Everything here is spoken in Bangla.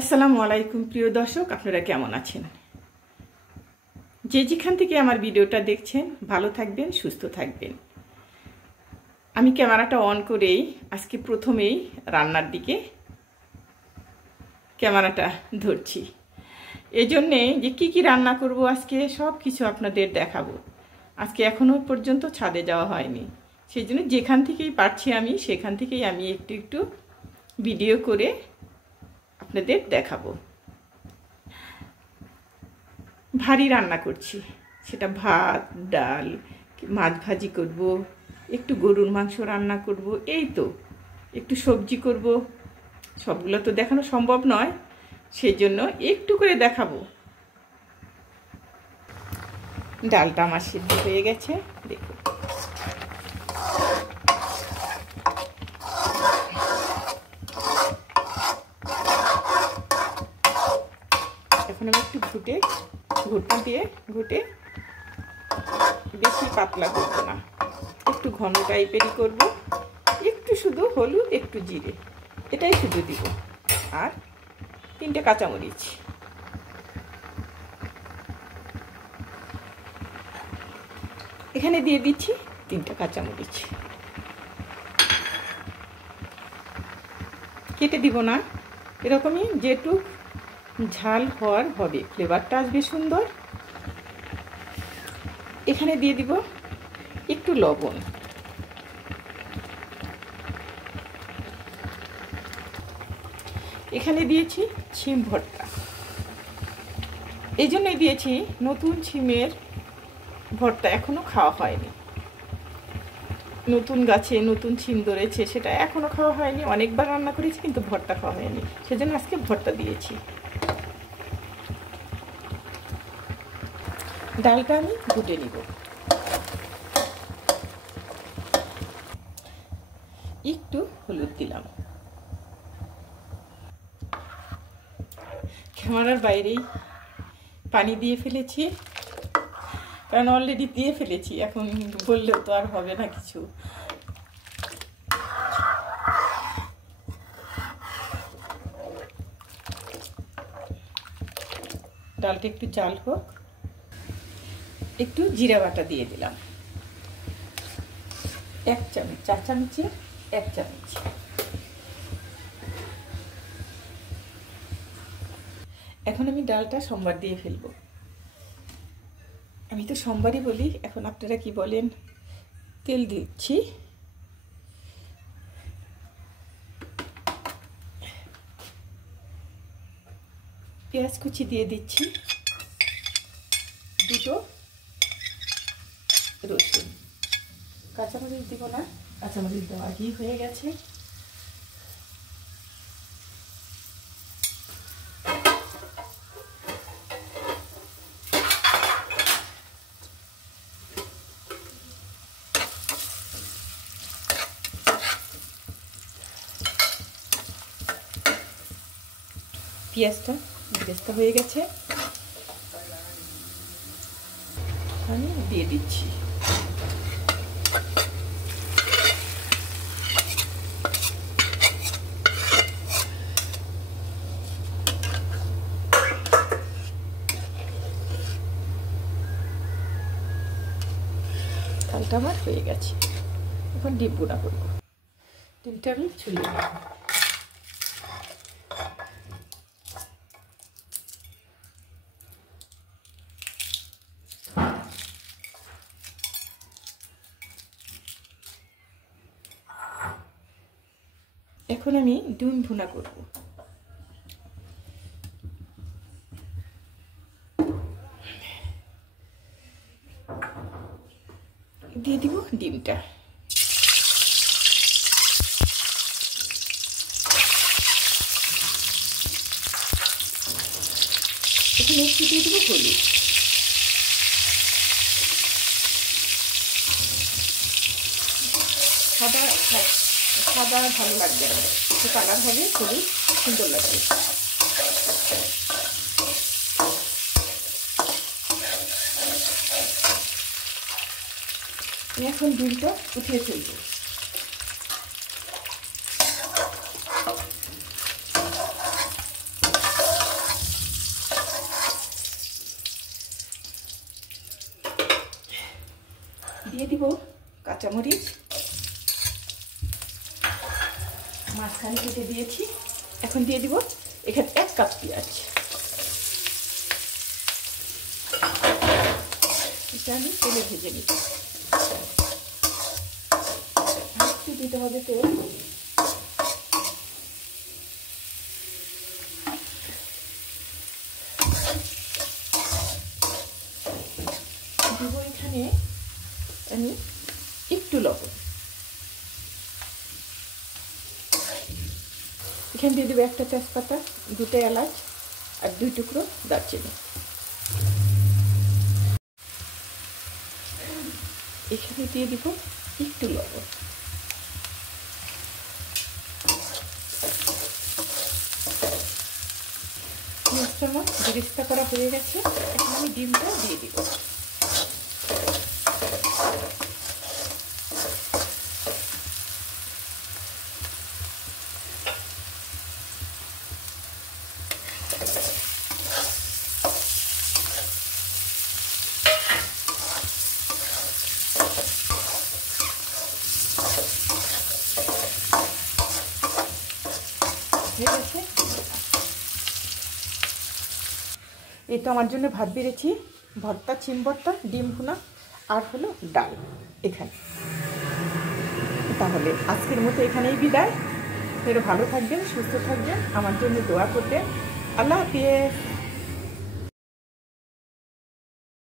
আসসালামু আলাইকুম প্রিয় দর্শক, আপনারা কেমন আছেন? যে যেখান থেকে আমার ভিডিওটা দেখছেন ভালো থাকবেন, সুস্থ থাকবেন। আমি ক্যামেরাটা অন করেই আজকে প্রথমেই রান্নার দিকে ক্যামেরাটা ধরছি। এই জন্যে যে কী রান্না করব আজকে সব কিছু আপনাদের দেখাবো। আজকে এখনও পর্যন্ত ছাদে যাওয়া হয়নি, সেই জন্য যেখান থেকেই পারছি আমি সেখান থেকেই আমি একটু একটু ভিডিও করে আপনাদের দেখাবো। ভারী রান্না করছি, সেটা ভাত, ডাল, মাছ ভাজি করব, একটু গরুর মাংস রান্না করব, এই তো একটু সবজি করব। সবগুলো তো দেখানো সম্ভব নয়, সেই জন্য একটু করে দেখাবো। ডালটা আমার সিদ্ধ হয়ে গেছে, দেখুন। এখন আমি একটু ঘুটনা দিয়ে ঘুটে, বেশি পাতলা করবো না, একটু ঘন টাইপেরই করব। একটু শুধু হলুদ, একটু জিরে, এটাই শুধু দিব, আর 3টে কাঁচামরিচ। এখানে দিয়ে দিচ্ছি 3টা কাঁচামরিচ, কেটে দিব না, এরকমই যেটুক ঝাল হওয়ার হবে, ফ্লেভারটা আসবে সুন্দর। এখানে দিয়ে দিব একটু লবণ, এখানে দিয়েছি শিম ভর্তা। এই জন্যই দিয়েছি, নতুন শিমের ভর্তা এখনো খাওয়া হয়নি। নতুন গাছে নতুন শিম ধরেছে, সেটা এখনো খাওয়া হয়নি। অনেকবার রান্না করেছি কিন্তু ভর্তা খাওয়া হয়নি, সেজন্য আজকে ভর্তা দিয়েছি। ডালটা আমি ঘুটে নিব। একটু হলুদ দিলাম, ক্যামেরার বাইরেই পানি দিয়ে ফেলেছি, কারণ অলরেডি দিয়ে ফেলেছি, এখন বললেও তো আর হবে না কিছু। ডালটা একটু জাল হোক, একটু জিরা বাটা দিয়ে দিলাম, 1 চামচ, 4 চামচের 1 চামচ। এখন আমি ডালটা সোমবার দিয়ে ফেলবো। আমি তো সোমবারই বলি, এখন আপনারা কি বলেন। তেল দিচ্ছি, পেঁয়াজ কুচি দিয়ে দিচ্ছি, 2টো রসুন। কাঁচামরিচ দিব না, কাঁচামরিচ দেওয়া আগেই হয়ে গেছে। পেঁয়াজটা বেরেস্তা হয়ে গেছে, আমি দিয়ে দিচ্ছি। ডালটা আমার হয়ে গেছে, এখন ডিম গুঁড়া করবো। ডিমটা আমি ছুলিয়ে নেব। এখন আমি ডিম ভুনা করব। দিয়ে দিব ডিমটা, এখানে একটু দিয়ে দেবো হলুদ, সাদা ভালো লাগবে না, একটু কালার হবে, হলুদ সুন্দর লাগবে। এখন ডিমটা উঠিয়ে ফেলবো। দিয়ে দিব কাঁচামরিচ, মাঝখানে কেটে দিয়েছি। এখন দিয়ে দিব এখানে 1 কাপ পেঁয়াজ। এটা আমি তেলে ভেজে নিই। একটু দিতে হবে তেল। দিব এখানে আমি একটু লবণ। এখানে দিয়ে দেবো 1টা তেজপাতা, 2টা এলাচ আর 2 টুকরো দারচিনি। এখানে দিয়ে দিব একটু লবণ। পেঁয়াজটা আমার বেরেস্তা করা হয়ে গেছে। এখন আমি ডিমটা দিয়ে দিব। হয়ে গেছে। এই তো আমার জন্য ভাত বেড়েছি, ভর্তা, চিম ভর্তা, ডিম ভুনা আর হলো ডাল এখানে। তাহলে আজকের মতো এখানেই বিদায়। ফের ভালো থাকবেন, সুস্থ থাকবেন, আমার জন্য দোয়া করবেন। আল্লাহ হাফেজ।